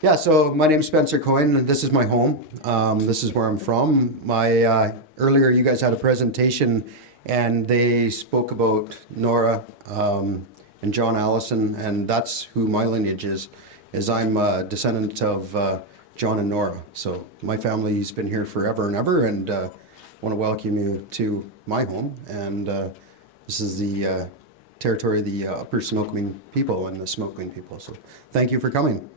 Yeah, so my name's Spencer Coyne, and this is my home. This is where I'm from. Earlier you guys had a presentation, and they spoke about Nora and John Allison, and that's who my lineage is I'm a descendant of John and Nora. So my family's been here forever and ever, and want to welcome you to my home. And this is the territory of the Upper Snoqualmie people and the Snoqualmie people. So thank you for coming.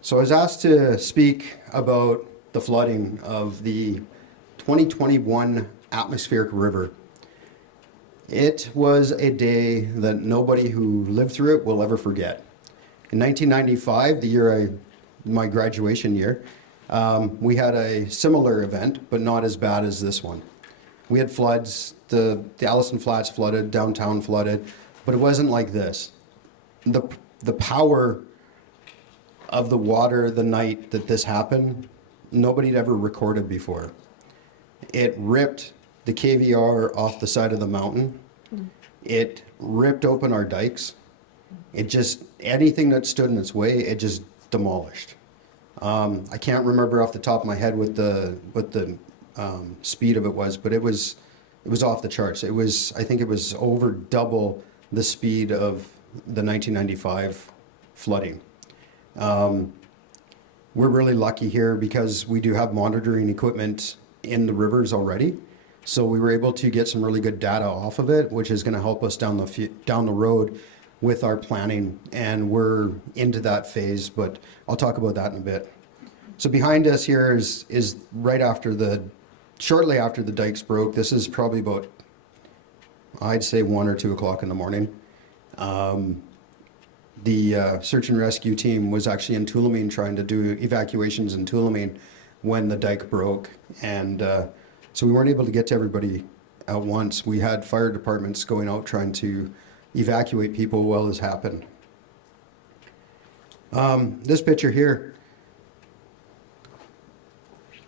So I was asked to speak about the flooding of the 2021 atmospheric river. It was a day that nobody who lived through it will ever forget. In 1995, the year my graduation year, we had a similar event, but not as bad as this one. We had floods, the Allison Flats flooded, downtown flooded, but it wasn't like this. The power of the water the night that this happened, nobody had ever recorded before. It ripped the KVR off the side of the mountain. It ripped open our dikes. It just, anything that stood in its way, it just demolished. I can't remember off the top of my head what the speed of it was, but it was off the charts. I think it was over double the speed of the 1995 flooding. We're really lucky here because we do have monitoring equipment in the rivers already. So we were able to get some really good data off of it, which is going to help us down the road with our planning. And we're into that phase, but I'll talk about that in a bit. So behind us here is right after shortly after the dikes broke. This is probably about, I'd say 1 or 2 o'clock in the morning. The search and rescue team was actually in Tulameen trying to do evacuations in Tulameen when the dike broke. And so we weren't able to get to everybody at once. We had fire departments going out trying to evacuate people while this happened. This picture here,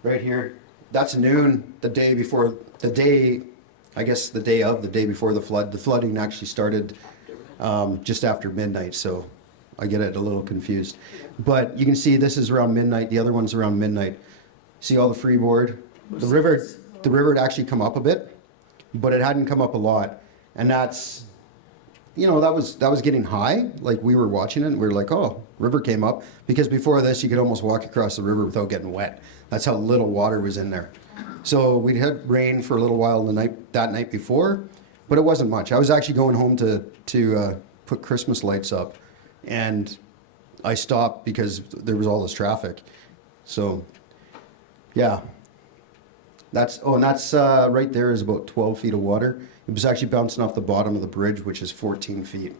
right here, that's noon, the day before the day before the flood. The flooding actually started just after midnight, so I get it a little confused. But you can see this is around midnight, the other one's around midnight. See all the freeboard? The river had actually come up a bit, but it hadn't come up a lot. And that's, that was getting high. Like, we were watching it and we were like, oh, river came up. Because before this, you could almost walk across the river without getting wet. That's how little water was in there. So we'd had rain for a little while that night before, but it wasn't much. I was actually going home to put Christmas lights up, and I stopped because there was all this traffic. So, yeah. That's right there is about 12 feet of water. It was actually bouncing off the bottom of the bridge, which is 14 feet.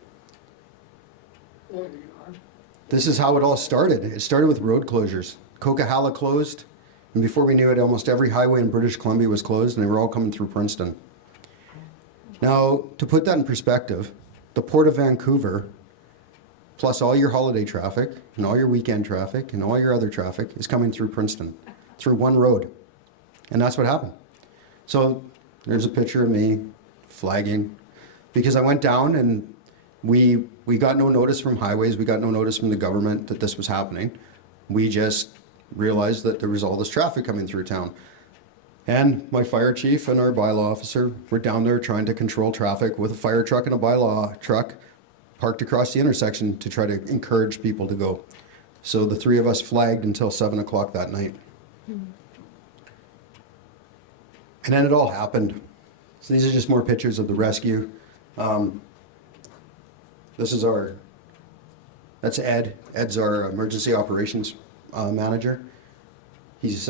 This is how it all started. It started with road closures. Coquihalla closed, and before we knew it, almost every highway in British Columbia was closed, and they were all coming through Princeton. Now, to put that in perspective, the Port of Vancouver, plus all your holiday traffic, and all your weekend traffic, and all your other traffic, is coming through Princeton, through one road. And that's what happened. So there's a picture of me flagging, because I went down and we got no notice from highways, we got no notice from the government that this was happening. We just realized that there was all this traffic coming through town. And my fire chief and our bylaw officer were down there trying to control traffic with a fire truck and a bylaw truck parked across the intersection to try to encourage people to go. So the three of us flagged until 7 o'clock that night. And then it all happened. So these are just more pictures of the rescue. That's Ed. Ed's our emergency operations manager. He's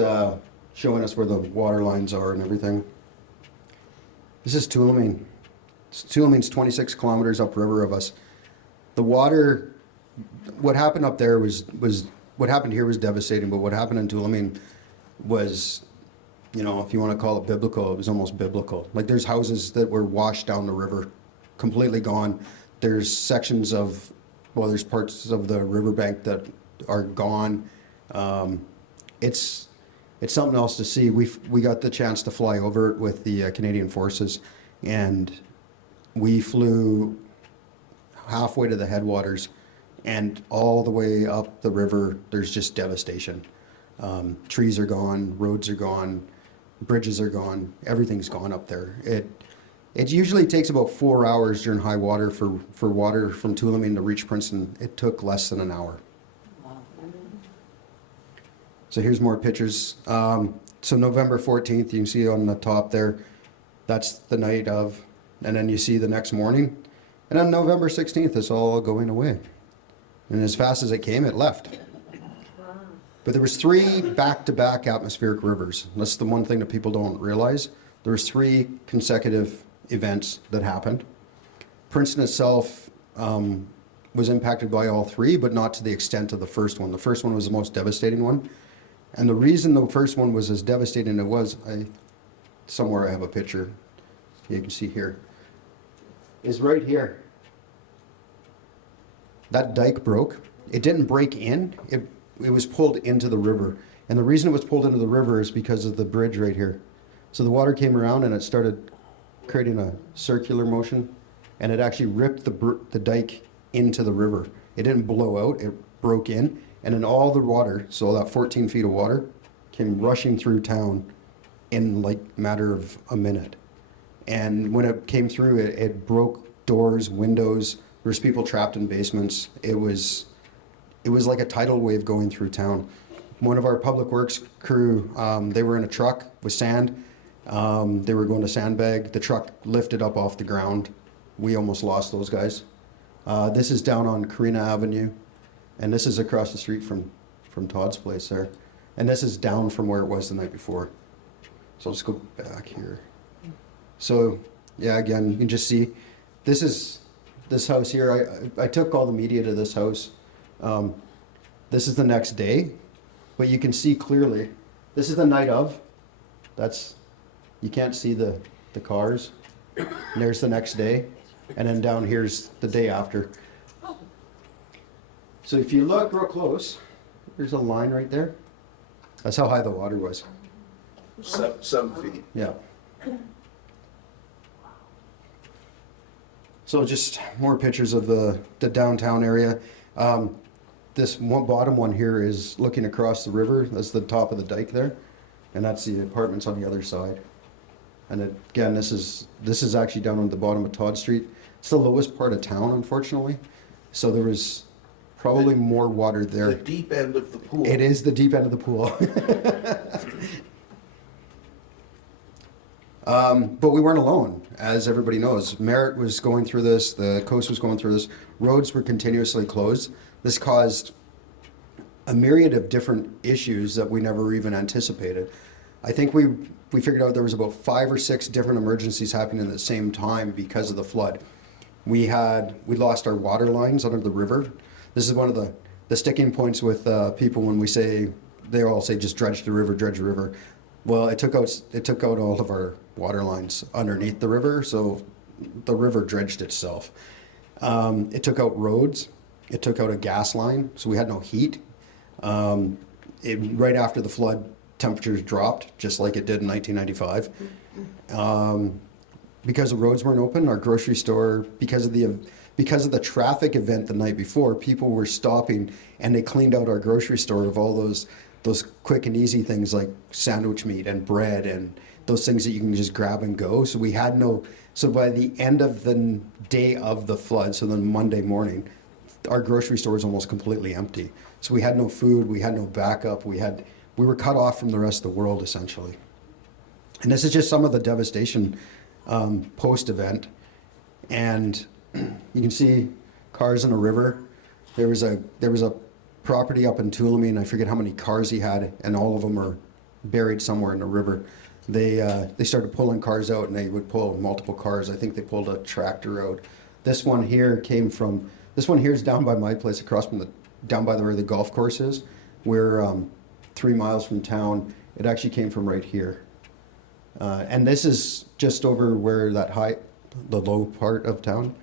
showing us where the water lines are and everything. This is Tulameen. Tulameen's 26 kilometers upriver of us. The water, what happened up there was what happened here was devastating, but what happened in Tulameen was, if you want to call it biblical, it was almost biblical. Like, there's houses that were washed down the river, completely gone. There's there's parts of the riverbank that are gone. It's something else to see. We got the chance to fly over it with the Canadian Forces, and we flew halfway to the headwaters And all the way up the river, there's just devastation. Trees are gone, roads are gone, bridges are gone, everything's gone up there. It usually takes about 4 hours during high water for water from Tulameen to reach Princeton. It took less than an hour. So here's more pictures. So November 14th, you can see on the top there, that's the night of, and then you see the next morning. And on November 16th, it's all going away. And as fast as it came, it left. But there was 3 back-to-back atmospheric rivers. That's the one thing that people don't realize. There was 3 consecutive events that happened. Princeton itself was impacted by all 3, but not to the extent of the first one. The first one was the most devastating one. And the reason the first one was as devastating as it was, somewhere I have a picture, you can see here, is right here. That dike broke. It didn't break in, it was pulled into the river. And the reason it was pulled into the river is because of the bridge right here. So the water came around and it started creating a circular motion, and it actually ripped the dike into the river. It didn't blow out, it broke in, and then all the water, so that 14 feet of water, came rushing through town in like a matter of a minute. And when it came through, it broke doors, windows. There was people trapped in basements. It was like a tidal wave going through town. One of our public works crew, they were in a truck with sand. They were going to sandbag. The truck lifted up off the ground. We almost lost those guys. This is down on Carina Avenue, and this is across the street from Todd's place there. And this is down from where it was the night before. So let's go back here. So yeah, again, you can just see, this house here, I took all the media to this house. This is the next day, but you can see clearly, this is the night of. You can't see the cars. And there's the next day. And then down here's the day after. So if you look real close, there's a line right there. That's how high the water was. 7 feet. Yeah. So just more pictures of the downtown area. This bottom one here is looking across the river. That's the top of the dike there. And that's the apartments on the other side. And again, this is actually down on the bottom of Todd Street. It's the lowest part of town, unfortunately. So there was probably more water there. The deep end of the pool. It is the deep end of the pool. But we weren't alone, as everybody knows. Merritt was going through this, the coast was going through this, roads were continuously closed. This caused a myriad of different issues that we never even anticipated. I think we figured out there was about 5 or 6 different emergencies happening at the same time because of the flood. We lost our water lines under the river. This is one of the sticking points with people when they all say just dredge the river, dredge the river. Well, it took out all of our water lines underneath the river, so the river dredged itself. It took out roads. It took out a gas line, so we had no heat. Right after the flood, temperatures dropped, just like it did in 1995. Because the roads weren't open, our grocery store, because of the traffic event the night before, people were stopping, and they cleaned out our grocery store of all those quick and easy things like sandwich meat and bread and those things that you can just grab and go. So so by the end of the day of the flood, so then Monday morning, our grocery store was almost completely empty. So we had no food, we had no backup, we were cut off from the rest of the world essentially. And this is just some of the devastation post-event. And you can see cars in a river. There was a property up in Tulameen, I forget how many cars he had, and all of them are buried somewhere in the river. They started pulling cars out, and they would pull multiple cars. I think they pulled a tractor out. This one here is down by my place, down by where the golf course is. We're 3 miles from town. It actually came from right here. And this is just over where the low part of town.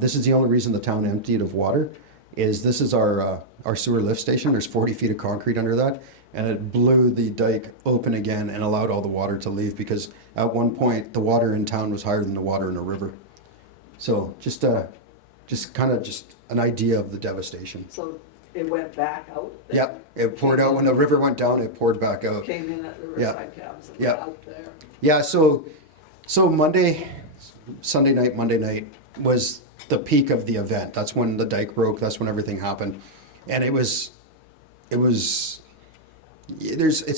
This is the only reason the town emptied of water. This is our sewer lift station. There's 40 feet of concrete under that, and it blew the dike open again and allowed all the water to leave, because at one point the water in town was higher than the water in the river. So just just kind of just an idea of the devastation. So it went back out? then? Yep, it poured out when the river went down. It poured back out. Came in at the Riverside Cabs and Yeah. went out there. Yeah, so Sunday night, Monday night was the peak of the event. That's when the dike broke. That's when everything happened, and it's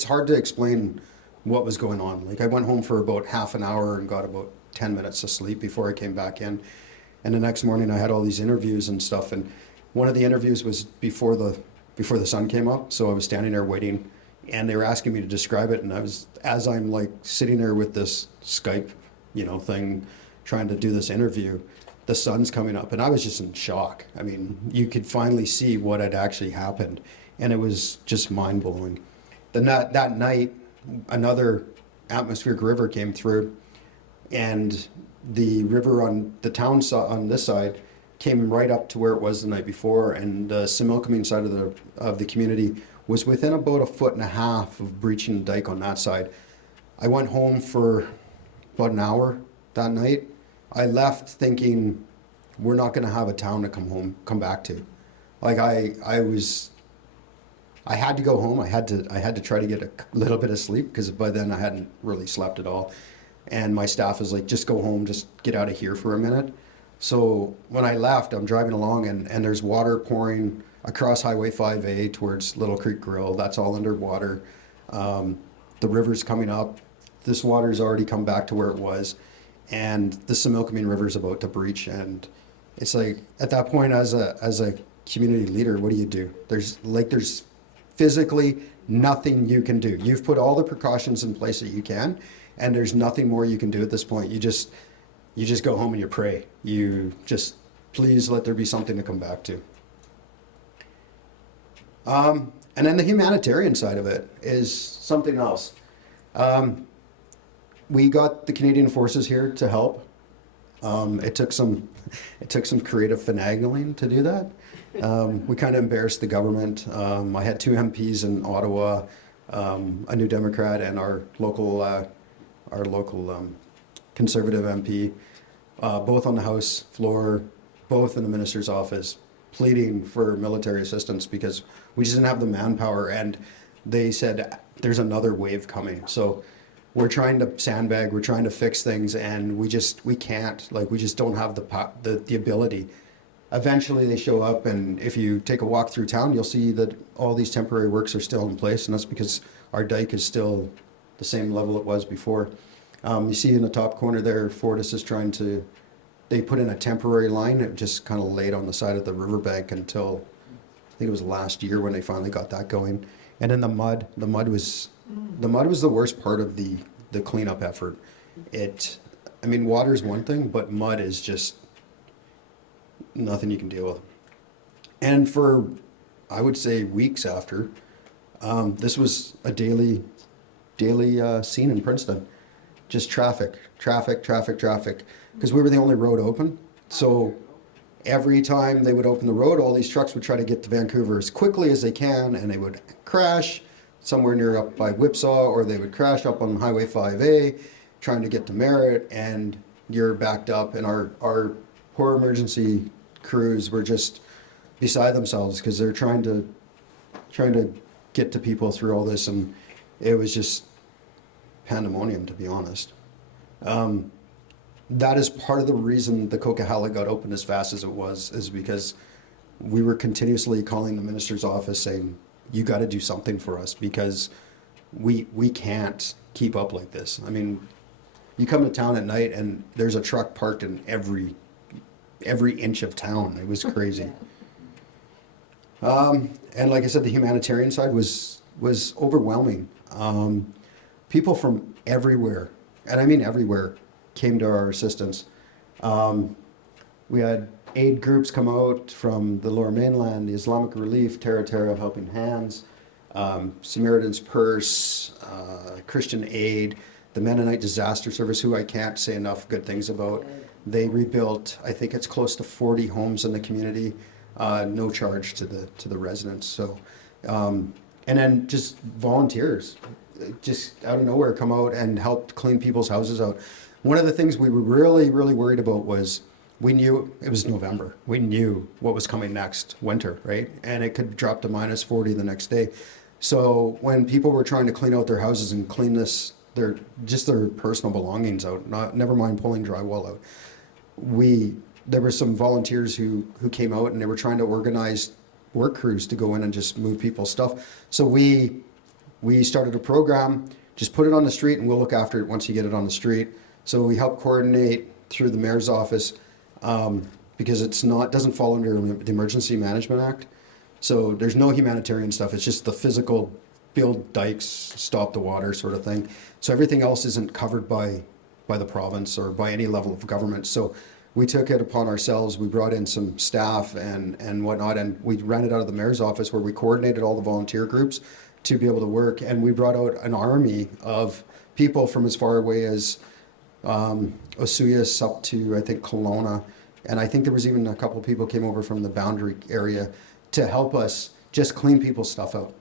hard to explain what was going on. Like I went home for about half an hour and got about 10 minutes of sleep before I came back in, and the next morning I had all these interviews and stuff. And one of the interviews was before the sun came up, so I was standing there waiting. And they were asking me to describe it, and as I'm like sitting there with this Skype, thing, trying to do this interview, the sun's coming up, and I was just in shock. I mean, you could finally see what had actually happened, and it was just mind blowing. Then that night, another atmospheric river came through, and the river on the town on this side came right up to where it was the night before, and the Similkameen side of the community was within about 1.5 feet of breaching the dike on that side. I went home for about an hour that night. I left thinking we're not going to have a town to come back to. Like I had to go home. I had to try to get a little bit of sleep because by then I hadn't really slept at all. And my staff was like, just go home, just get out of here for a minute. So when I left, I'm driving along and there's water pouring across Highway 5A towards Little Creek Grill. That's all underwater. The river's coming up. This water's already come back to where it was. And the Similkameen River's about to breach. And it's like, at that point, as a community leader, what do? There's physically nothing you can do. You've put all the precautions in place that you can, and there's nothing more you can do at this point. You just go home and you pray. You just, please let there be something to come back to. And then the humanitarian side of it is something else. We got the Canadian Forces here to help. It took some creative finagling to do that. We kind of embarrassed the government. I had 2 MPs in Ottawa, a New Democrat, and our local Conservative MP, both on the House floor, both in the minister's office, pleading for military assistance because we just didn't have the manpower, and they said there's another wave coming. So we're trying to sandbag, we're trying to fix things, and we can't. Like, we just don't have the ability. Eventually they show up, and if you take a walk through town, you'll see that all these temporary works are still in place, and that's because our dike is still the same level it was before. You see in the top corner there, Fortis is they put in a temporary line. It just kind of laid on the side of the riverbank until, I think it was last year when they finally got that going. And then the mud was the worst part of the cleanup effort. Water's one thing, but mud is just nothing you can deal with. And for, I would say, weeks after, this was a daily scene in Princeton. Just traffic, because we were the only road open. So every time they would open the road, all these trucks would try to get to Vancouver as quickly as they can, and they would crash somewhere near up by Whipsaw, or they would crash up on Highway 5A trying to get to Merritt, and you're backed up. And our poor emergency crews were just beside themselves because they're trying to get to people through all this, and it was just pandemonium, to be honest. That is part of the reason the Coquihalla got opened as fast as it was, is because we were continuously calling the minister's office saying, you got to do something for us, because we can't keep up like this. I mean, you come to town at night and there's a truck parked in every inch of town. It was crazy. And like I said, the humanitarian side was overwhelming. People from everywhere, and I mean everywhere, came to our assistance. We had aid groups come out from the Lower Mainland, the Islamic Relief, Terra Helping Hands, Samaritan's Purse, Christian Aid, the Mennonite Disaster Service, who I can't say enough good things about. They rebuilt, I think it's close to 40 homes in the community, no charge to the residents. So, and then just volunteers, just out of nowhere, come out and help clean people's houses out. One of the things we were really, really worried about was we knew it was November. We knew what was coming next, winter, right? And it could drop to minus 40 the next day. So when people were trying to clean out their houses and clean their personal belongings out, never mind pulling drywall out, there were some volunteers who came out and they were trying to organize work crews to go in and just move people's stuff. So we started a program, just put it on the street and we'll look after it once you get it on the street. So we help coordinate through the mayor's office because doesn't fall under the Emergency Management Act. So there's no humanitarian stuff. It's just the physical build dikes, stop the water sort of thing. So everything else isn't covered by the province or by any level of government. So we took it upon ourselves. We brought in some staff and whatnot, and we ran it out of the mayor's office where we coordinated all the volunteer groups to be able to work. And we brought out an army of people from as far away as Osuyas up to, I think, Kelowna. And I think there was even a couple of people came over from the boundary area to help us just clean people's stuff out.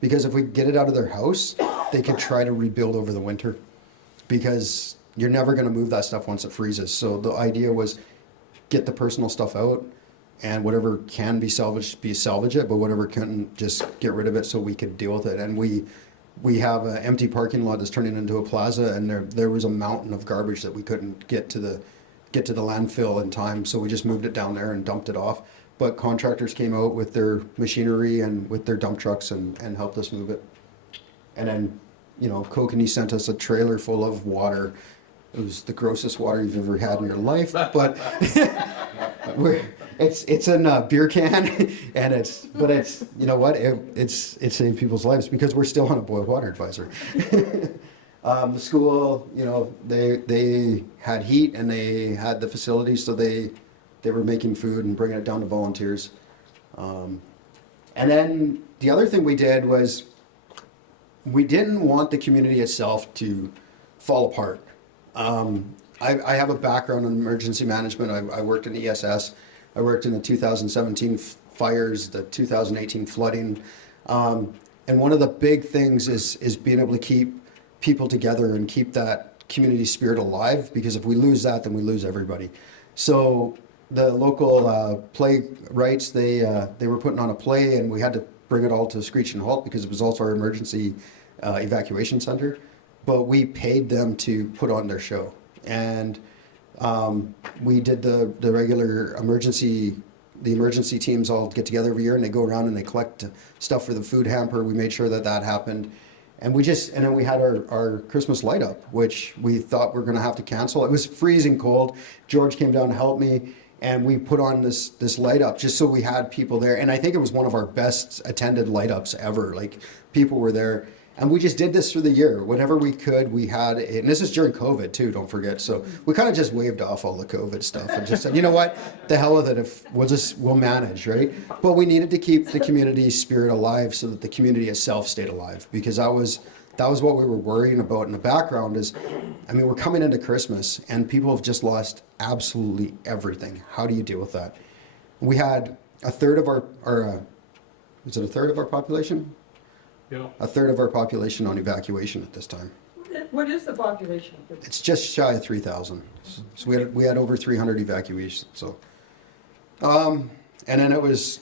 Because if we get it out of their house, they could try to rebuild over the winter. Because you're never going to move that stuff once it freezes. So the idea was get the personal stuff out, and whatever can be salvaged, salvage it, but whatever couldn't, just get rid of it so we could deal with it. And we have an empty parking lot that's turning into a plaza, and there was a mountain of garbage that we couldn't get to the landfill in time, so we just moved it down there and dumped it off. But contractors came out with their machinery and with their dump trucks and helped us move it. And then, Kokanee sent us a trailer full of water. It was the grossest water you've ever had in your life, but it's in a beer can, and it's you know what, it saved people's lives because we're still on a boil water advisor. The school, they had heat and they had the facilities, so they were making food and bringing it down to volunteers. And then the other thing we did was we didn't want the community itself to fall apart. I have a background in emergency management. I worked in ESS. I worked in the 2017 fires, the 2018 flooding. And one of the big things is being able to keep people together and keep that community spirit alive, because if we lose that, then we lose everybody. So the local playwrights, they were putting on a play, and we had to bring it all to a screeching halt because it was also our emergency evacuation center. But we paid them to put on their show, and we did the regular emergency. The emergency teams all get together every year, and they go around and they collect stuff for the food hamper. We made sure that happened, and then we had our Christmas light up, which we thought we were going to have to cancel. It was freezing cold. George came down to help me, and we put on this light up just so we had people there. And I think it was one of our best attended light ups ever. Like, people were there. And we just did this through the year. Whenever we could, we had it. And this is during COVID too, don't forget. So we kind of just waved off all the COVID stuff and just said, you know what, the hell with it, we'll manage, right? But we needed to keep the community spirit alive so that the community itself stayed alive, because that was what we were worrying about in the background is, we're coming into Christmas and people have just lost absolutely everything. How do you deal with that? We had a third of our was it a third of our population? Yeah. A third of our population on evacuation at this time. What is the population? It's just shy of 3,000. So we had over 300 evacuations. So, and then it was,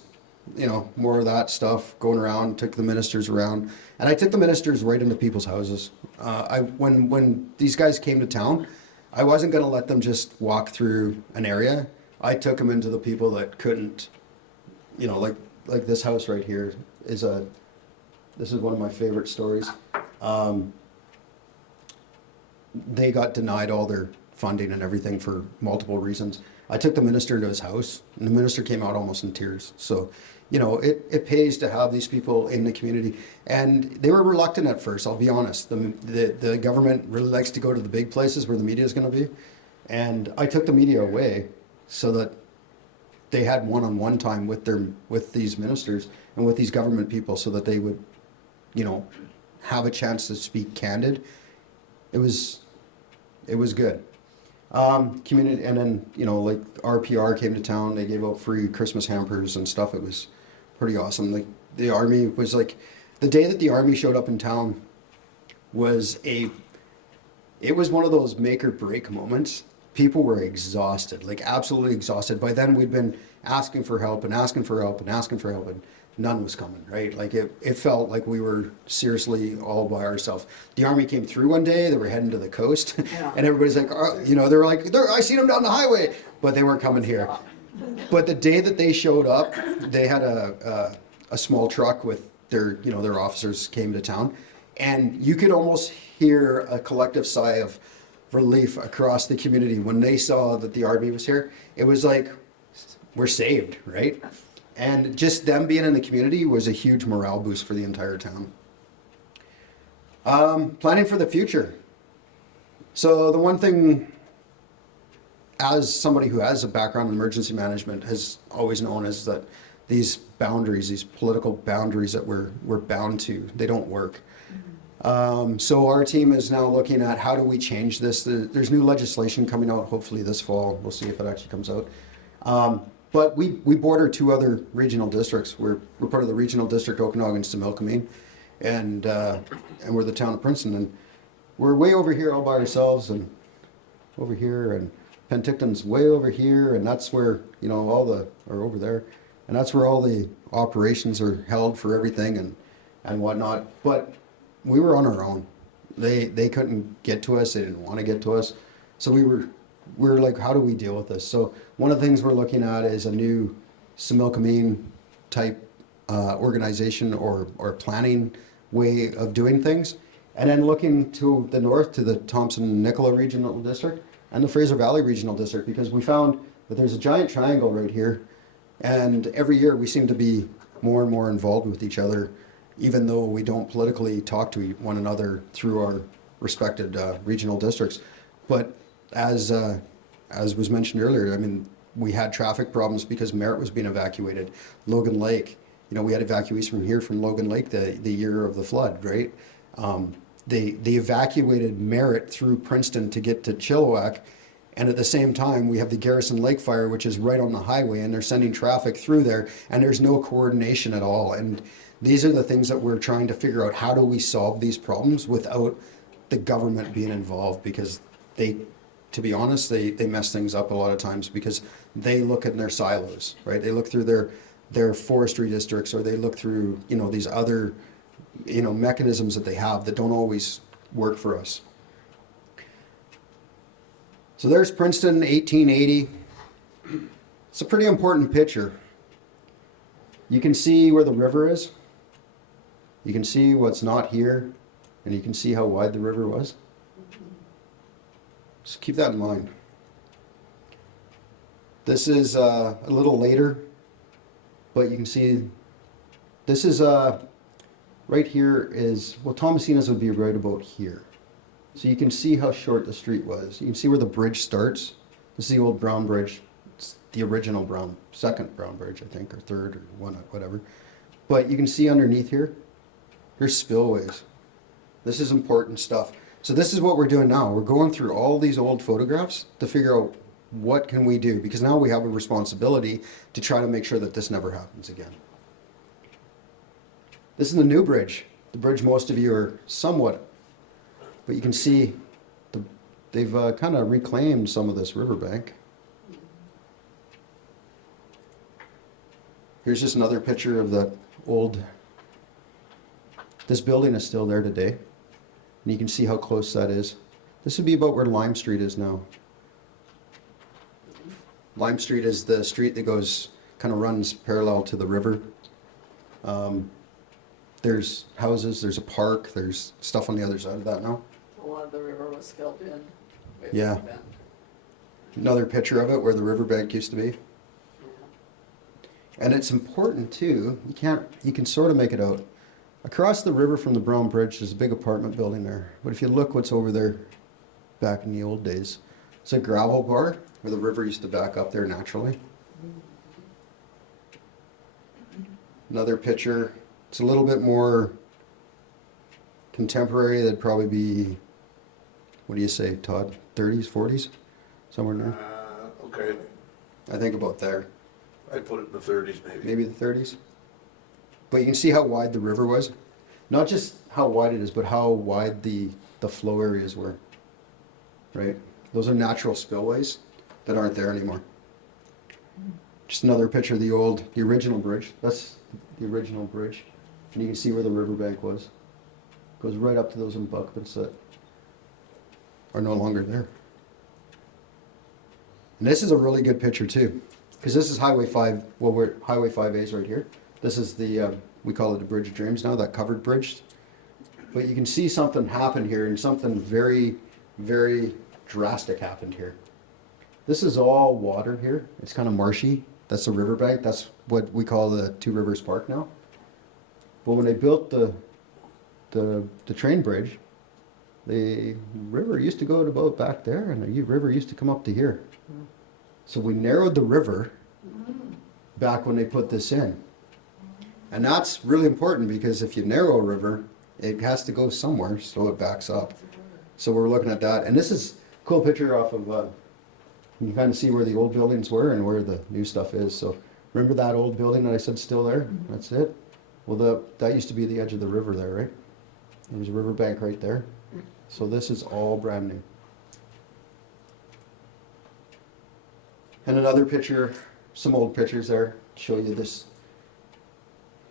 more of that stuff going around. Took the ministers around, and I took the ministers right into people's houses. When these guys came to town, I wasn't going to let them just walk through an area. I took them into the people that couldn't, like this house right here is This is one of my favorite stories. They got denied all their funding and everything for multiple reasons. I took the minister to his house, and the minister came out almost in tears. So, it pays to have these people in the community. And they were reluctant at first, I'll be honest. The government really likes to go to the big places where the media is going to be. And I took the media away so that they had one-on-one time with these ministers and with these government people, so that they would have a chance to speak candid. It was good. Community, and then, like RPR came to town, they gave out free Christmas hampers and stuff. It was pretty awesome. Like, the army was the day that the army showed up in town it was one of those make or break moments, people were exhausted, like absolutely exhausted. By then we'd been asking for help and asking for help and asking for help, and none was coming, right? Like it felt like we were seriously all by ourselves. The army came through one day, they were heading to the coast, Yeah. and everybody's like, oh, you know, they were like, I seen them down the highway, but they weren't coming here. But the day that they showed up, they had a small truck with their, you know, their officers came to town, and you could almost hear a collective sigh of relief across the community when they saw that the army was here. It was like, we're saved, right? And just them being in the community was a huge morale boost for the entire town. Planning for the future. So the one thing, as somebody who has a background in emergency management, has always known is that these boundaries, these political boundaries that we're bound to, they don't work. So our team is now looking at how do we change this. There's new legislation coming out hopefully this fall. We'll see if it actually comes out. But we border two other regional districts. We're part of the regional district Okanagan-Similkameen, and we're the town of Princeton. And we're way over here all by ourselves, and over here, and Penticton's way over here, and that's where, you know, or over there, and that's where all the operations are held for everything and whatnot. But we were on our own. They couldn't get to us. They didn't want to get to us. So we were like, how do we deal with this? So one of the things we're looking at is a new Similkameen type organization or planning way of doing things. And then looking to the north to the Thompson-Nicola Regional District and the Fraser Valley Regional District, because we found that there's a giant triangle right here. And every year we seem to be more and more involved with each other, even though we don't politically talk to one another through our respected regional districts. But as was mentioned earlier, I mean, we had traffic problems because Merritt was being evacuated. Logan Lake, you know, we had evacuees from here from Logan Lake the year of the flood, right? They evacuated Merritt through Princeton to get to Chilliwack, and at the same time we have the Garrison Lake fire, which is right on the highway, and they're sending traffic through there, and there's no coordination at all. And these are the things that we're trying to figure out. How do we solve these problems without the government being involved? Because to be honest, they mess things up a lot of times because they look in their silos, right? They look through their forestry districts, or they look through, you know, these other, you know, mechanisms that they have that don't always work for us. So there's Princeton, 1880. It's a pretty important picture. You can see where the river is. You can see what's not here, and you can see how wide the river was. Just keep that in mind. This is a little later, but you can see this is right here is, well, Thomasina's would be right about here. So you can see how short the street was. You can see where the bridge starts. This is the old Brown Bridge. It's the original second Brown Bridge, I think, or third, or one, whatever. But you can see underneath here, there's spillways. This is important stuff. So this is what we're doing now. We're going through all these old photographs to figure out what can we do, because now we have a responsibility to try to make sure that this never happens again. This is the new bridge. The bridge most of you are somewhat, but you can see they've kind of reclaimed some of this riverbank. Here's just another picture of the old, this building is still there today. And you can see how close that is. This would be about where Lime Street is now. Lime Street is the street that kind of runs parallel to the river. There's houses, there's a park, there's stuff on the other side of that now. A lot of the river was filled in. Way Yeah. back then. Another picture of it where the riverbank used to be. And it's important too, you can sort of make it out. Across the river from the Brown Bridge, there's a big apartment building there. But if you look what's over there back in the old days, it's a gravel bar where the river used to back up there naturally. Another picture, it's a little bit more contemporary. That'd probably be, what do you say, Todd? 30s, 40s? Somewhere in there? Okay, I think about there. I'd put it in the 30s maybe. Maybe the 30s. But you can see how wide the river was. Not just how wide it is, but how wide the flow areas were. Right? Those are natural spillways that aren't there anymore. Just another picture of the original bridge. That's the original bridge. And you can see where the riverbank was. Goes right up to those embankments that are no longer there. And this is a really good picture too, because this is Highway 5, well, Highway 5A is right here. This is the, we call it the Bridge of Dreams now, that covered bridge. But you can see something happen here, and something very, very drastic happened here. This is all water here. It's kind of marshy. That's the riverbank. That's what we call the Two Rivers Park now. But when they built the train bridge, the river used to go to about back there, and the river used to come up to here. So we narrowed the river back when they put this in. And that's really important, because if you narrow a river, it has to go somewhere, so it backs up. So we're looking at that. And this is a cool picture off of, you can kind of see where the old buildings were and where the new stuff is. So remember that old building that I said still there? That's it. Well, that used to be the edge of the river there, right? There was a riverbank right there. So this is all brand new. And another picture, some old pictures there, show you this.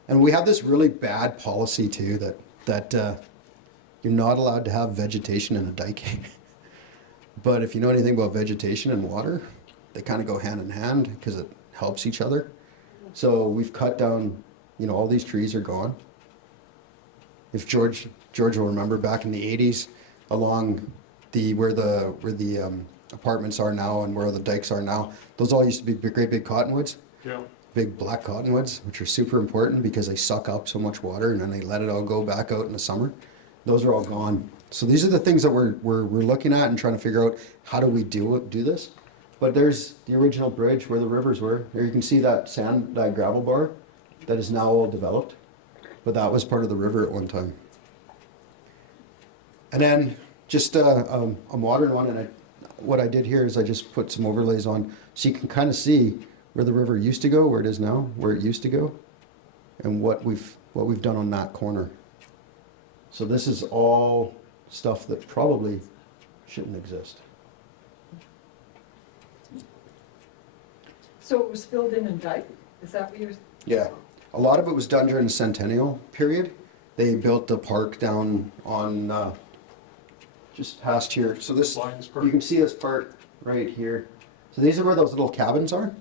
And we have this really bad policy too, that you're not allowed to have vegetation in a dike. But if you know anything about vegetation and water, they kind of go hand in hand because it helps each other. So we've cut down, all these trees are gone. If George will remember, back in the 80s, along where the apartments are now and where the dikes are now, those all used to be great big cottonwoods. Yeah. Big black cottonwoods, which are super important because they suck up so much water and then they let it all go back out in the summer. Those are all gone. So these are the things that we're looking at and trying to figure out, how do we do this? But there's the original bridge where the rivers were. There you can see that that gravel bar that is now all developed. But that was part of the river at one time. And then just a modern one, and what I did here is I just put some overlays on so you can kind of see where the river used to go, where it is now, where it used to go, and what we've done on that corner. So this is all stuff that probably shouldn't exist. So it was filled in and dike? Is that what you're? Yeah, a lot of it was done during the Centennial period. They built the park down on just past here. So this, you can see this part right here. So these are where those little cabins are.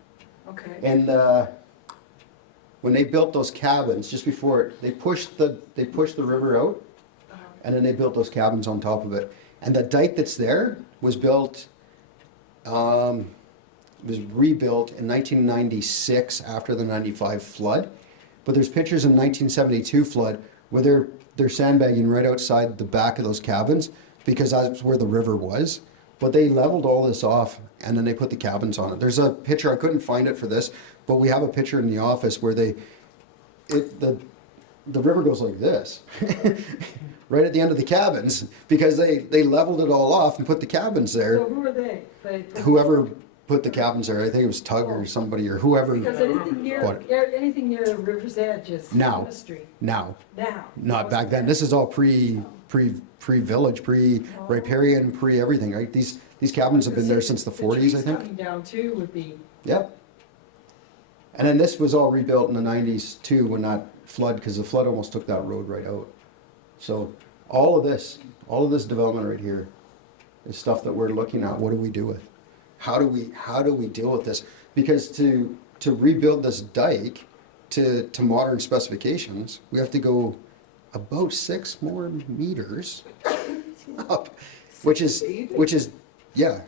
Okay. And when they built those cabins, just before it, they pushed the river out, and then they built those cabins on top of it. And the dike that's there was built, was rebuilt in 1996 after the 95 flood. But there's pictures in 1972 flood where they're sandbagging right outside the back of those cabins because that's where the river was. But they leveled all this off and then they put the cabins on it. There's a picture, I couldn't find it for this, but we have a picture in the office where the river goes like this, right at the end of the cabins, because they leveled it all off and put the cabins there. So who are they? Whoever put the cabins there, I think it was Tug or somebody or whoever. Because anything bought it. near, anything near the river's edge is Now. industry. Now, Now. not back then. This is all pre-village, pre-riparian, pre-everything, right? These cabins have been there since the 40s, I trees think. coming down too would be, Yep. And then this was all rebuilt in the 90s too, when that flood, because the flood almost took that road right out. So all of this development right here is stuff that we're looking at. What do we do with? How do we deal with this? Because to rebuild this dike to modern specifications, we have to go about 6 more meters up, which is yeah,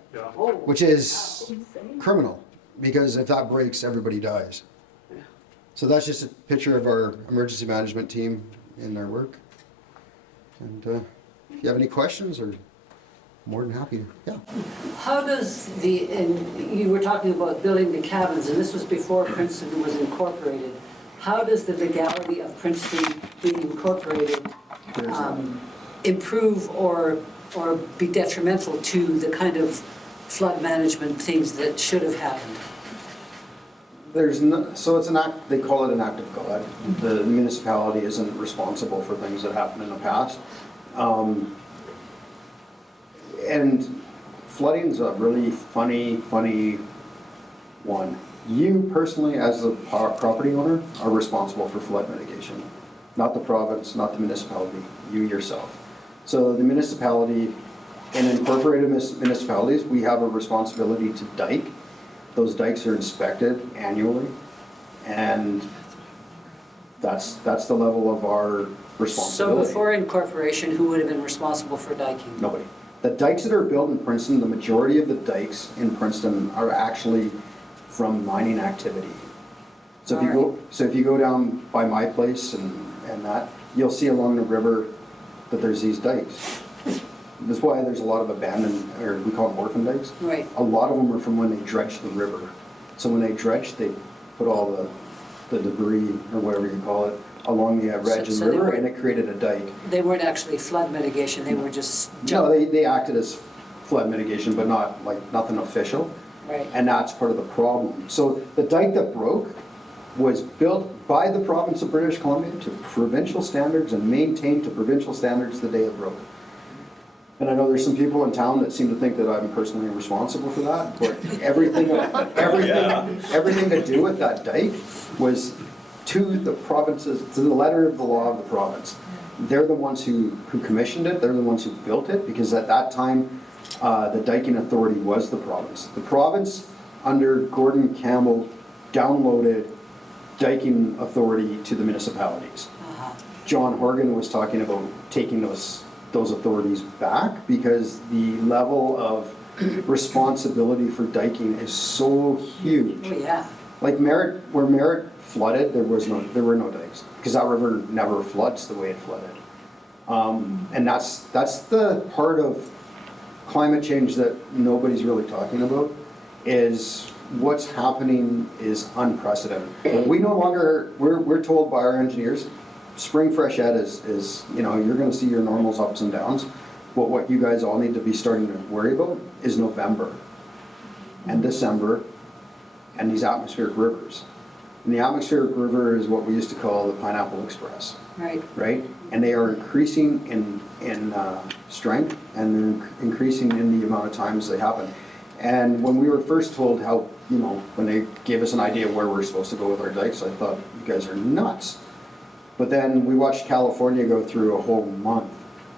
which is criminal, because if that breaks, everybody dies. So that's just a picture of our emergency management team in their work. And if you have any questions, or more than happy. Yeah. How does and you were talking about building the cabins, and this was before Princeton was incorporated. How does the legality of Princeton being incorporated improve or be detrimental to the kind of flood management things that should have happened? There's no, so it's an act, they call it an act of God. The municipality isn't responsible for things that happened in the past. And flooding's a really funny one. You personally, as a property owner, are responsible for flood mitigation. Not the province, not the municipality, you yourself. So the municipality, in incorporated municipalities, we have a responsibility to dike. Those dikes are inspected annually, and that's the level of our So responsibility. before incorporation, who would have been responsible for diking? Nobody. The dikes that are built in Princeton, the majority of the dikes in Princeton are actually from mining activity. So if you go down by my place and that, you'll see along the river that there's these dikes. That's why there's a lot of abandoned, or we call them orphan dikes. Right. A lot of them are from when they dredged the river. So when they dredged, they put all the debris, or whatever you call it, along the edge of So the they river, were- and it created a dike. They weren't actually flood mitigation, they were just No, they acted as flood mitigation, but not, like, nothing official. Right. And that's part of the problem. So the dike that broke was built by the province of British Columbia to provincial standards and maintained to provincial standards the day it broke. And I know there's some people in town that seem to think that I'm personally responsible for that, but everything to do with that dike was to the provinces, to the letter of the law of the province. They're the ones who commissioned it, they're the ones who built it, because at that time, the diking authority was the province. The province, under Gordon Campbell, downloaded diking authority to the municipalities. John Horgan was talking about taking those authorities back, because the level of responsibility for diking is so huge. Oh, yeah. Like Merritt, where Merritt flooded, there were no dikes, because that river never floods the way it flooded. And that's the part of climate change that nobody's really talking about, is what's happening is unprecedented. We no longer, we're told by our engineers, spring freshet is, you know, you're gonna see your normals, ups and downs, but what you guys all need to be starting to worry about is November and December and these atmospheric rivers. And the atmospheric river is what we used to call the Pineapple Express, Right. right? And they are increasing in strength, and they're increasing in the amount of times they happen. And when we were first told how, you know, when they gave us an idea of where we're supposed to go with our dikes, I thought, you guys are nuts. But then we watched California go through a whole month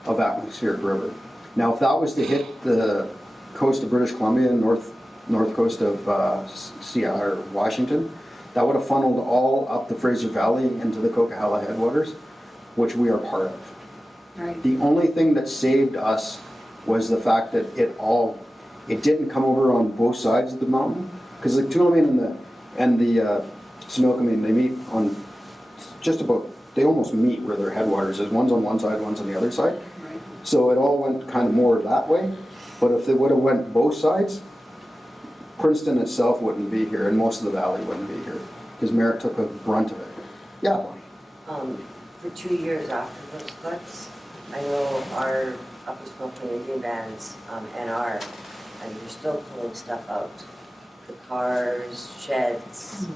of atmospheric river. Now, if that was to hit the coast of British Columbia and north coast of Seattle or Washington, that would have funneled all up the Fraser Valley into the Coquihalla headwaters, which we are part of. Right. The only thing that saved us was the fact that it didn't come over on both sides of the mountain, because the Tulameen and the Similkameen, they meet on just about, they almost meet where their headwaters is. One's on one side, one's on the other side. Right. So it all went kind of more that way. But if they would have went both sides, Princeton itself wouldn't be here, and most of the valley wouldn't be here, because Merritt took a brunt of it. Yeah, Bonnie. For 2 years after those floods, I know our Upper Smoking Indian bands and you're still pulling stuff out. The cars, sheds,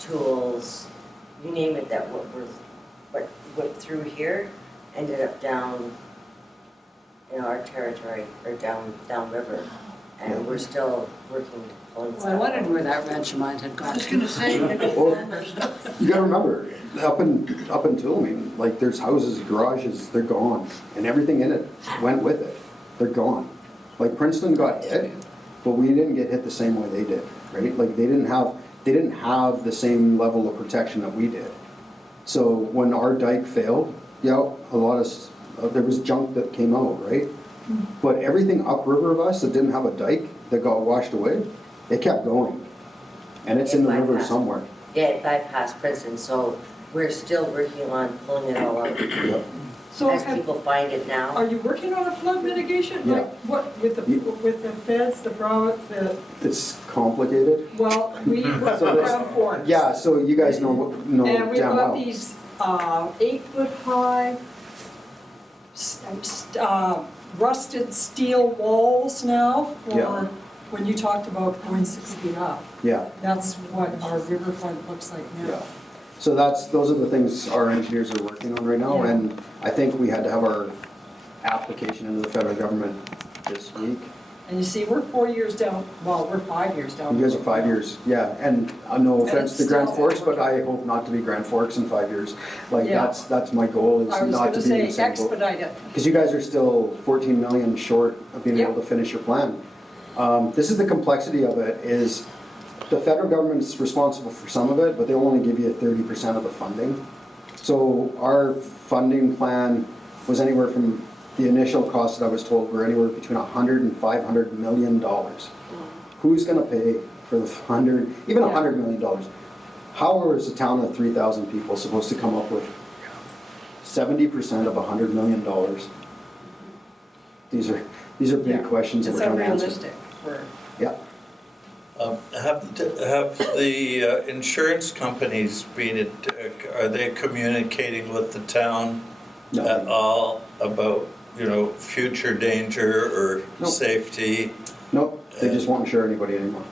tools, you name it, that what went through here ended up down in our territory, or downriver. And we're still working, pulling stuff Well, I wondered out. where that ranch of mine had gone. Well, you gotta remember, up in Tulameen, like, there's houses, garages, they're gone, and everything in it went with it. They're gone. Like, Princeton got hit, but we didn't get hit the same way they did, right? Like, they didn't have the same level of protection that we did. So when our dike failed, yeah, there was junk that came out, right? But everything upriver of us that didn't have a dike, that got washed away, it kept going. And it's in the river somewhere. Yeah, it bypassed Princeton, so we're still working on pulling it all out. Yep. So As people find it now. are you working on a flood mitigation? Yeah. Like what, with the feds, the province, It's complicated. well, we work So on there's- ground force. Yeah, so you guys know And we've damn got well. these 8-foot high rusted steel walls now Yeah. for, when you talked about going 6 feet up. Yeah, That's what our riverfront looks like yeah. now. So those are the things our engineers are working on right now, Yeah. and I think we had to have our application into the federal government this week, And you see, we're 4 years down, well, we're 5 years down. You guys are 5 years, yeah, and no offense it's to Grand still- Forks, but I hope not to be Grand Forks in 5 years. Like, Yeah. that's my goal, is I was not gonna to be in the say same boat. expedite it. Because you guys are still 14 million short of being Yep. able to finish your plan. This is the complexity of it, is the federal government is responsible for some of it, but they only give you 30% of the funding. So our funding plan was anywhere from, the initial cost that I was told were anywhere between 100 and 500 million dollars. Who's gonna pay for the 100, even Yeah. $100 million? How is a town of 3,000 people supposed to come up with 70% of $100 million? These are big Yeah. questions that It's we're trying to answer. unrealistic. Yeah. Have the insurance companies been, are they communicating with the town No. at all about, future danger or Nope. safety? Nope, they just won't insure anybody anymore.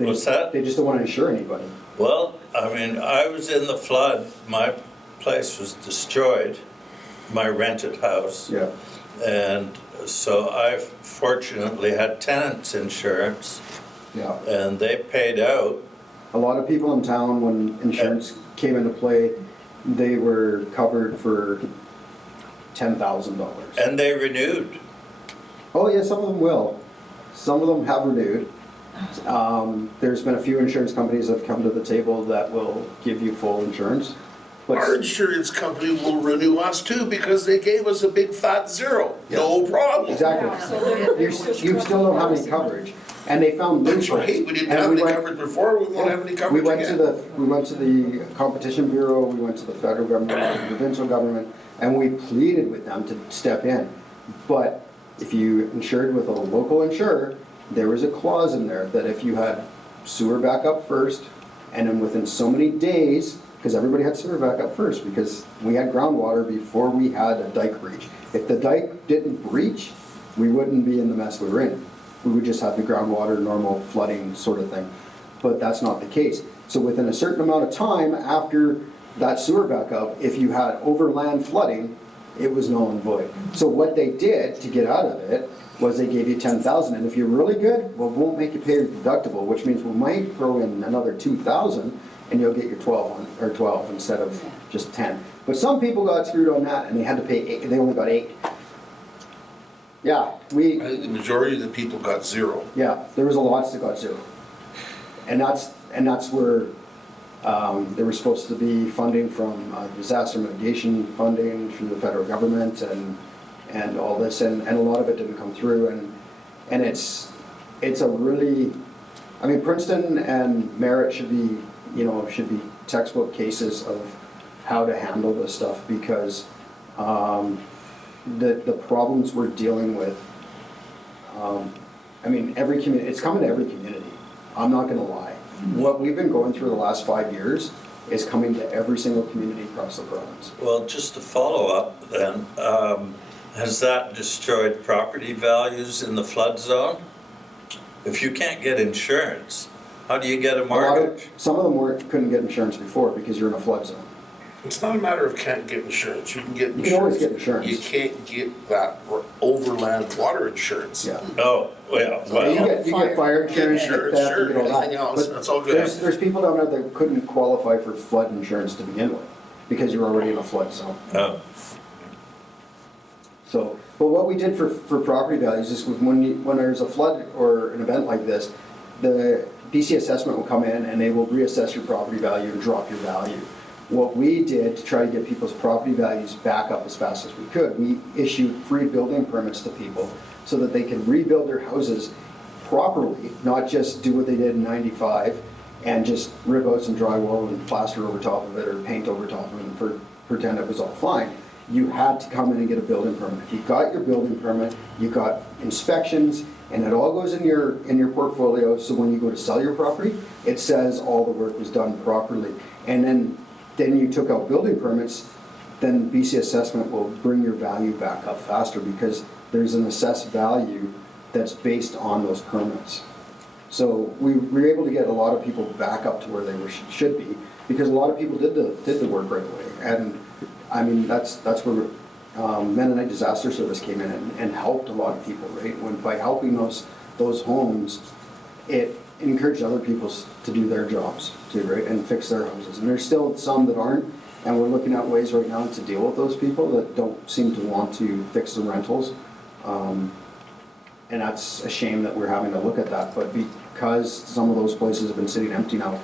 They What's just- that? They just don't want to insure anybody. Well, I mean, I was in the flood, my place was destroyed, my rented house. Yeah. And so I fortunately had tenants insurance Yeah. and they paid out. A lot of people in town, when insurance came into play, they were covered for $10,000. And they renewed. Oh, yeah, some of them will. Some of them have renewed. There's been a few insurance companies that have come to the table that will give you full insurance. But Our insurance company will renew us too because they gave us a big fat zero. No problem. exactly. Yeah, so they're- You still don't have any coverage. And they found That's loopholes. right, we didn't And have any went- coverage before, we won't have any We coverage went to again. we went to the Competition Bureau, we went to the federal government, the provincial government, and we pleaded with them to step in. But if you insured with a local insurer, there was a clause in there that if you had sewer backup first, and then within so many days, because everybody had sewer backup first, because we had groundwater before we had a dike breach. If the dike didn't breach, we wouldn't be in the mess we were in. We would just have the groundwater, normal flooding sort of thing. But that's not the case. So within a certain amount of time after that sewer backup, if you had overland flooding, it was null and void. So what they did to get out of it was they gave you 10,000, and if you're really good, well, we won't make you pay your deductible, which means we might throw in another 2,000, and you'll get your 12 instead of just 10. But some people got screwed on that, and they had to pay 8, they only got 8. Yeah, I think the majority of the people got zero. yeah, there was a lot that got 0. And that's where there was supposed to be funding from disaster mitigation funding through the federal government and all this, and a lot of it didn't come through, and it's a really, I mean, Princeton and Merritt should be textbook cases of how to handle this stuff, because the problems we're dealing with, I mean, every community, it's coming to every community. I'm not gonna lie. What we've been going through the last 5 years is coming to every single community across the province. Well, just to follow up then, has that destroyed property values in the flood zone? If you can't get insurance, how do you get a mortgage? Some of them couldn't get insurance before because you're in a flood zone. It's not a matter of can't get insurance, you can get insurance. You can always get insurance. You can't get that overland water insurance. Yeah. Oh, yeah, You well, get fire insurance, you get Insurance, theft, you sure, get all that. anything else, But that's all good. There's people down there that couldn't qualify for flood insurance to begin with because you're already in a flood zone. oh, So, but what we did for property values is when there's a flood or an event like this, the BC assessment will come in and they will reassess your property value and drop your value. What we did to try to get people's property values back up as fast as we could, we issued free building permits to people so that they can rebuild their houses properly, not just do what they did in '95 and just rip out some drywall and plaster over top of it or paint over top of it and pretend it was all fine. You had to come in and get a building permit. If you got your building permit, you got inspections, and it all goes in your portfolio, so when you go to sell your property, it says all the work was done properly. And then you took out building permits, then BC assessment will bring your value back up faster because there's an assessed value that's based on those permits. So we were able to get a lot of people back up to where they should be because a lot of people did the work right away. And I mean, that's where Mennonite Disaster Service came in and helped a lot of people, right? By helping those homes, it encouraged other people to do their jobs too, right? And fix their houses. And there's still some that aren't, and we're looking at ways right now to deal with those people that don't seem to want to fix the rentals. And that's a shame that we're having to look at that, but because some of those places have been sitting empty now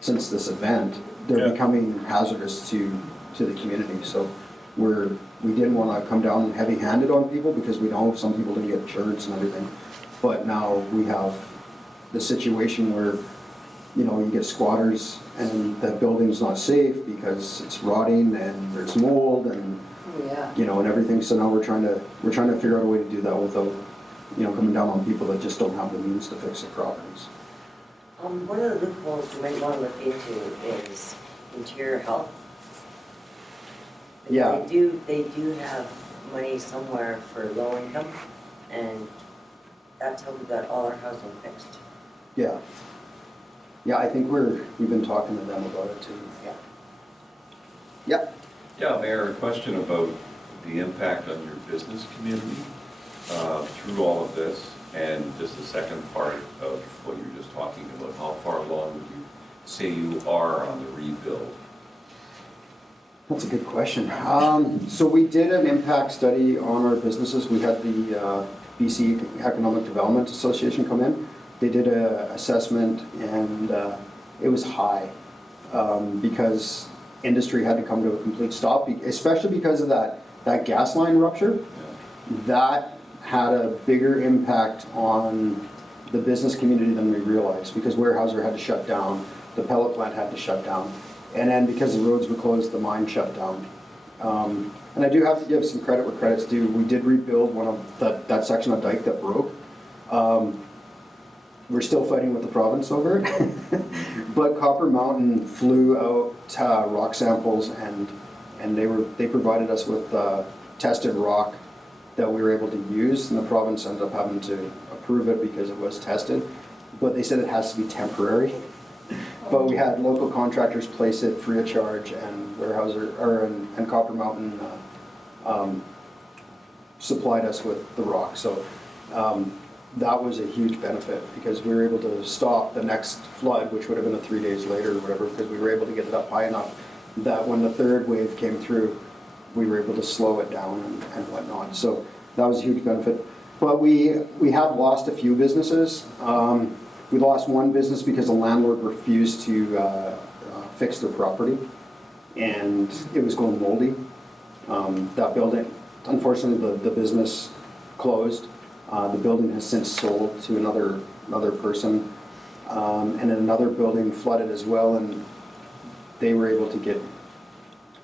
since this event, they're Yeah. becoming hazardous to the community. So we didn't want to come down heavy-handed on people because we know some people didn't get insurance and everything. But now we have the situation where, you know, you get squatters and the building's not safe because it's rotting and there's mold and, Oh, yeah. you know, and everything. So now we're trying to figure out a way to do that without, you know, coming down on people that just don't have the means to fix their properties. One of the loopholes you might want to look into is interior health. Yeah. They do have money somewhere for low income, and that's how we got all our housing fixed. Yeah. Yeah, I think we've been talking to them about it too. Yeah. Yep. Yeah, Mayor, a question about the impact on your business community through all of this, and just the second part of what you were just talking about, how far along would you say you are on the rebuild? That's a good question. So we did an impact study on our businesses. We had the BC Economic Development Association come in. They did an assessment, and it was high because industry had to come to a complete stop, especially because of that gas line rupture. Yeah. That had a bigger impact on the business community than we realized, because Weyerhaeuser had to shut down, the pellet plant had to shut down, and then because the roads were closed, the mine shut down. And I do have to give some credit where credit's due. We did rebuild one of that section of dike that broke. We're still fighting with the province over it. But Copper Mountain flew out rock samples, and they provided us with tested rock that we were able to use, and the province ended up having to approve it because it was tested. But they said it has to be temporary. But we had local contractors place it free of charge, and Weyerhaeuser and Copper Mountain supplied us with the rock. So that was a huge benefit, because we were able to stop the next flood, which would have been 3 days later or whatever, because we were able to get it up high enough that when the third wave came through, we were able to slow it down and whatnot. So that was a huge benefit. But we have lost a few businesses. We lost one business because the landlord refused to fix their property, and it was going moldy. That building, unfortunately, the business closed. The building has since sold to another person, and then another building flooded as well, and they were able to get.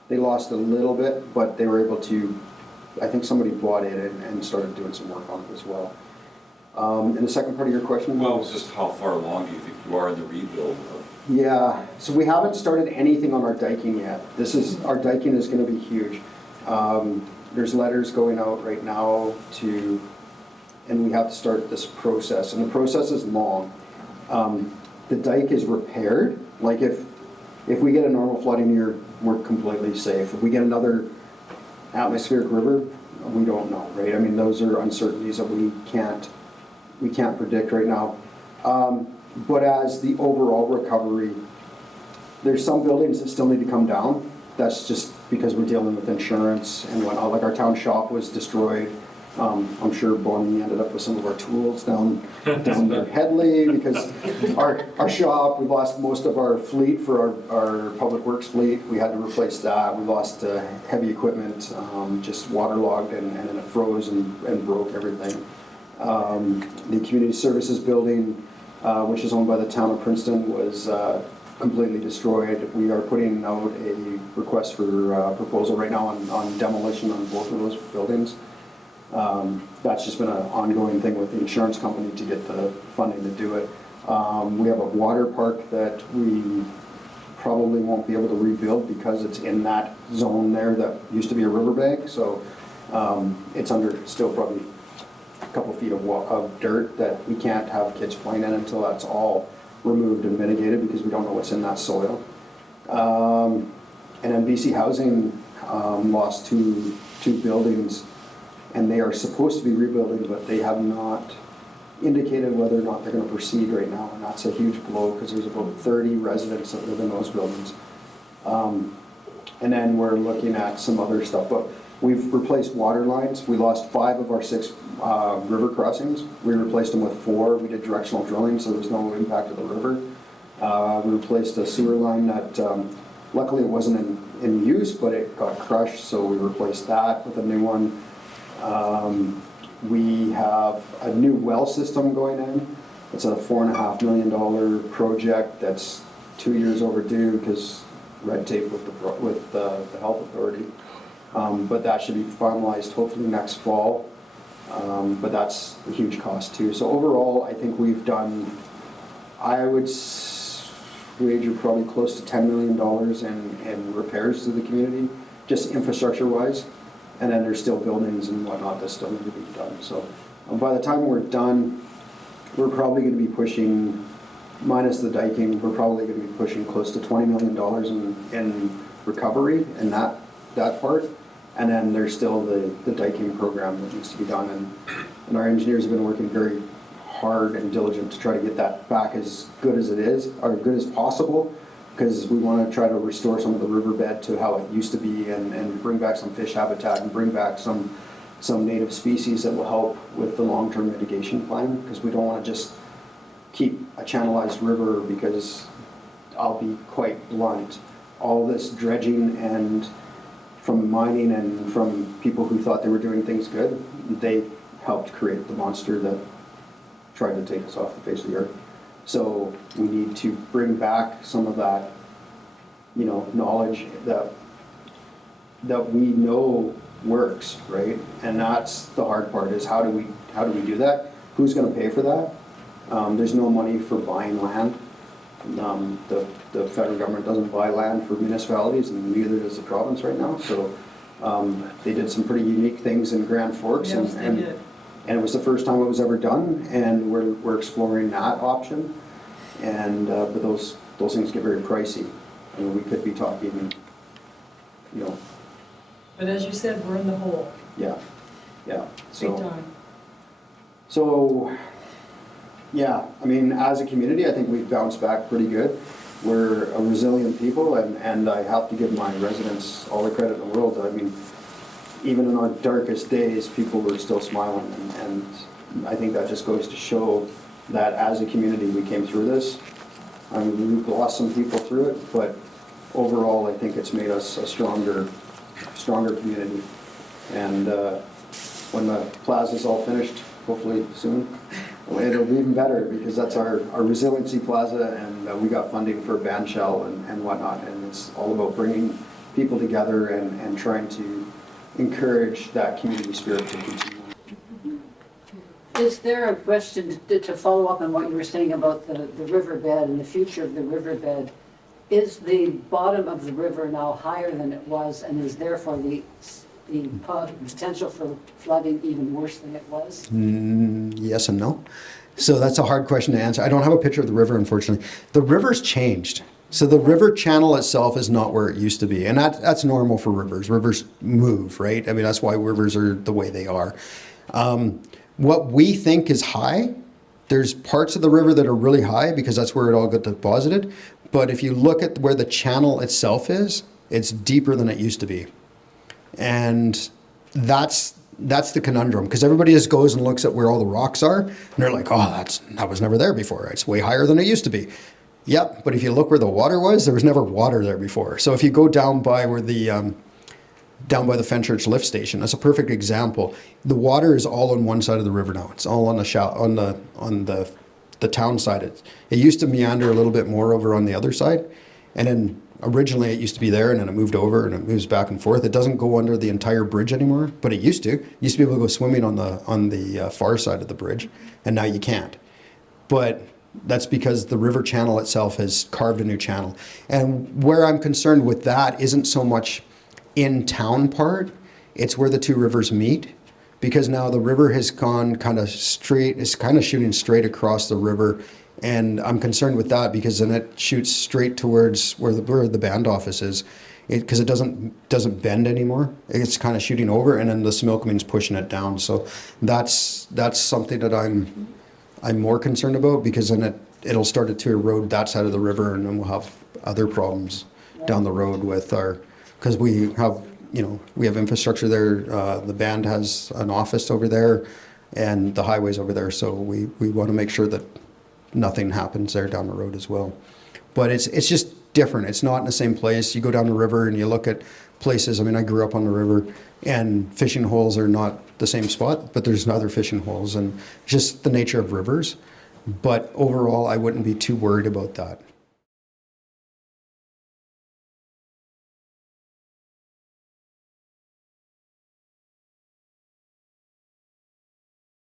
They lost a little bit, but they were able to. I think somebody bought it and started doing some work on it as well. And the second part of your question Well, was just how far along do you think you are in the rebuild of? Yeah, so we haven't started anything on our diking yet. Our diking is going to be huge. There's letters going out right now and we have to start this process, and the process is long. The dike is repaired. Like if we get a normal flooding year, we're completely safe. If we get another atmospheric river, we don't know, right? I mean, those are uncertainties that we can't predict right now. But as the overall recovery, there's some buildings that still need to come down. That's just because we're dealing with insurance and whatnot. Like our town shop was destroyed. I'm sure Bonnie ended up with some of our tools down there Headley, because our shop, we lost most of our fleet for our public works fleet. We had to replace that. We lost heavy equipment, just waterlogged, and then it froze and broke everything. The community services building, which is owned by the town of Princeton, was completely destroyed. We are putting out a request for proposal right now on demolition on both of those buildings. That's just been an ongoing thing with the insurance company to get the funding to do it. We have a water park that we probably won't be able to rebuild because it's in that zone there that used to be a riverbank. So it's under still probably a couple feet of dirt that we can't have kids playing in until that's all removed and mitigated, because we don't know what's in that soil. And then BC Housing lost two buildings, and they are supposed to be rebuilding, but they have not indicated whether or not they're going to proceed right now, and that's a huge blow because there's about 30 residents that live in those buildings. And then we're looking at some other stuff, but we've replaced water lines. We lost 5 of our 6 river crossings. We replaced them with 4. We did directional drilling, so there's no impact of the river. We replaced a sewer line that, luckily it wasn't in use, but it got crushed, so we replaced that with a new one. We have a new well system going in. It's a $4.5 million project that's 2 years overdue because red tape with the health authority. But that should be finalized hopefully next fall. But that's a huge cost too. So overall, I think we've done, I would wager probably close to $10 million in repairs to the community, just infrastructure wise. And then there's still buildings and whatnot that still need to be done. So by the time we're done, we're probably going to be pushing, minus the diking, we're probably going to be pushing close to $20 million in recovery in that part. And then there's still the diking program that needs to be done. And our engineers have been working very hard and diligent to try to get that back as good as it is, or good as possible, because we want to try to restore some of the riverbed to how it used to be and bring back some fish habitat and bring back some native species that will help with the long-term mitigation plan, because we don't want to just keep a channelized river, because I'll be quite blunt, all this dredging and from mining and from people who thought they were doing things good, they helped create the monster that tried to take us off the face of the earth. So we need to bring back some of that, knowledge that we know works, right? And that's the hard part, is how do we do that? Who's going to pay for that? There's no money for buying land. The federal government doesn't buy land for municipalities, and neither does the province right now. So they did some pretty unique things in Grand Forks, Yes, they did. and it was the first time it was ever done, and we're exploring that option. And but those things get very pricey. I mean, we could be talking, But as you said, we're in the hole, yeah. big So, time. so, yeah, I mean, as a community, I think we've bounced back pretty good. We're a resilient people, and I have to give my residents all the credit in the world. I mean, even in our darkest days, people were still smiling, and I think that just goes to show that as a community we came through this. I mean, we've lost some people through it, but overall I think it's made us a stronger community. And when the plaza's all finished, hopefully soon, it'll be even better, because that's our resiliency plaza, and we got funding for band shell and whatnot, and it's all about bringing people together and trying to encourage that community spirit to continue. Is there a question to follow up on what you were saying about the riverbed and the future of the riverbed? Is the bottom of the river now higher than it was, and is therefore the potential for flooding even worse than it was? Yes and no. So that's a hard question to answer. I don't have a picture of the river, unfortunately. The river's changed. So the river channel itself is not where it used to be. And that's normal for rivers. Rivers move, right? I mean, that's why rivers are the way they are. What we think is high, there's parts of the river that are really high because that's where it all got deposited. But if you look at where the channel itself is, it's deeper than it used to be. And that's the conundrum, because everybody just goes and looks at where all the rocks are, and they're like, oh, that was never there before. It's way higher than it used to be. Yep, but if you look where the water was, there was never water there before. So if you go down by where down by the Fenchurch lift station, that's a perfect example. The water is all on one side of the river now. It's all on the town side. It used to meander a little bit more over on the other side, and then originally it used to be there, and then it moved over, and it moves back and forth. It doesn't go under the entire bridge anymore, but it used to. You used to be able to go swimming on the far side of the bridge, and now you can't. But that's because the river channel itself has carved a new channel. And where I'm concerned with that isn't so much in town part, it's where the two rivers meet, because now the river has gone kind of straight, it's kind of shooting straight across the river. And I'm concerned with that, because then it shoots straight towards where the band office is. because it doesn't bend anymore. It's kind of shooting over, and then the smoke means pushing it down. So that's something that I'm more concerned about, because then it'll start to erode that side of the river, and then we'll have other problems down the road with because we have infrastructure there. The band has an office over there, and the highway's over there. So we want to make sure that nothing happens there down the road as well. But it's just different. It's not in the same place. You go down the river and you look at places. I mean, I grew up on the river, and fishing holes are not the same spot, but there's other fishing holes, and just the nature of rivers. But overall, I wouldn't be too worried about that.